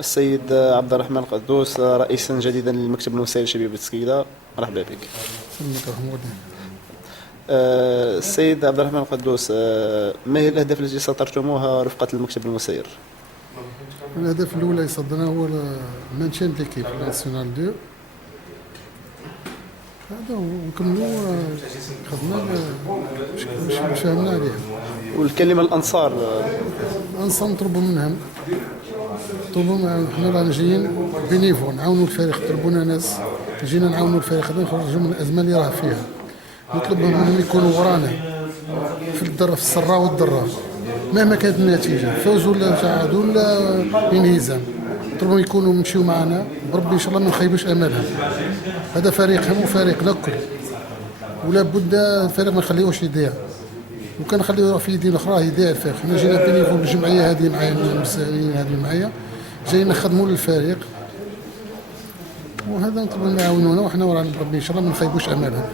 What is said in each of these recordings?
السيد عبد الرحمن القدوس، رئيسا جديدا للمكتب المسير الشبيبة بتسكيدة، مرحبا بك. السيد عبد الرحمن القدوس، ما هي الأهداف التي سطرتموها رفقة المكتب المسير؟ الهدف الأولى اللي صدناه هو مانشين ليكيب ناسيونال 2. هذا ونكملوا خدمة مش فهمنا عليها. والكلمة الأنصار نطلبوا منهم، حنا رانا جايين بينيفو نعاونوا الفريق، طلبونا ناس جينا نعاونوا الفريق هذا نخرجوا من الأزمة اللي راه فيها. نطلب منهم يكونوا ورانا في السراء والضراء مهما كانت النتيجة، فوز ولا تعادل ولا انهزام. نطلبهم يكونوا يمشيوا معنا، بربي ان شاء الله ما نخيبوش امالهم. هذا فريقهم وفريقنا الكل، ولا بد الفريق ما نخليوش يضيع. وكان نخليوه في يدين اخرى يضيع الفريق. حنا جينا بينيفو بالجمعيه هذه معايا، المساهمين هذه معايا، جايين نخدموا للفريق، وهذا نطلبوا يعاونونا وحنا ورانا بربي ان شاء الله ما نخيبوش امالهم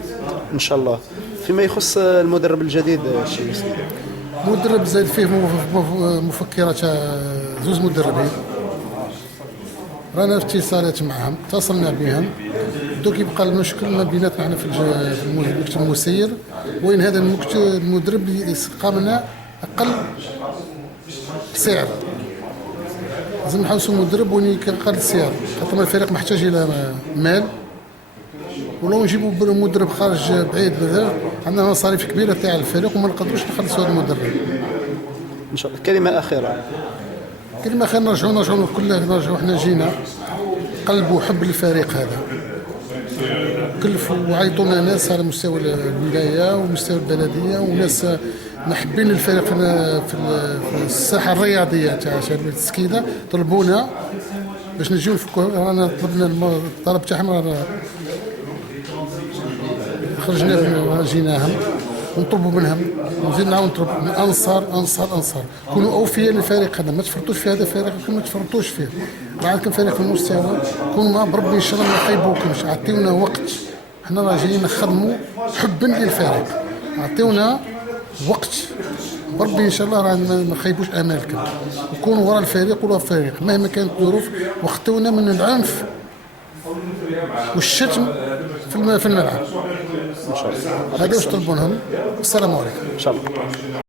إن شاء الله. فيما يخص المدرب الجديد الشيخ مسكين، مدرب زاد فيه مفكرة زوز مدربين، رانا في اتصالات معهم، اتصلنا بهم. دوك يبقى المشكل ما بيناتنا احنا في المكتب المسير، وين هذا المدرب يسقى اقل سعر. لازم نحوسوا مدرب وين اقل سعر، خاطر الفريق محتاج الى مال. ولو نجيبوا مدرب خارج بعيد بزاف عندنا مصاريف كبيره تاع الفريق وما نقدروش نخلصوا هذا المدرب. إن شاء الله. الكلمة الأخيرة. نرجعوا حنا جينا قلب وحب للفريق هذا، كلفوا وعيطونا ناس على مستوى الولايه ومستوى البلديه، وناس محبين الفريق في الساحه الرياضيه تاع شبيبه تسكيده. طلبونا باش نجيو رانا طلبنا الطلب تاعهم، خرجنا جيناهم ونطلبوا منهم ونزيد نعاود نطلب من انصار كونوا اوفياء للفريق هذا، ما تفرطوش في هذا الفريق، ما تفرطوش فيه. راه عندكم فريق في المستوى، كونوا مع بربي ان شاء الله ما نخيبوكمش. عطيونا وقت، حنا راه جايين نخدموا حبا للفريق، عطيونا وقت بربي ان شاء الله راه ما نخيبوش امالكم، وكونوا وراء الفريق ولا الفريق مهما كانت الظروف. واختونا من العنف والشتم في الملعب. إن شاء الله. هذا واش طلبوا لهم. السلام عليكم. إن شاء الله.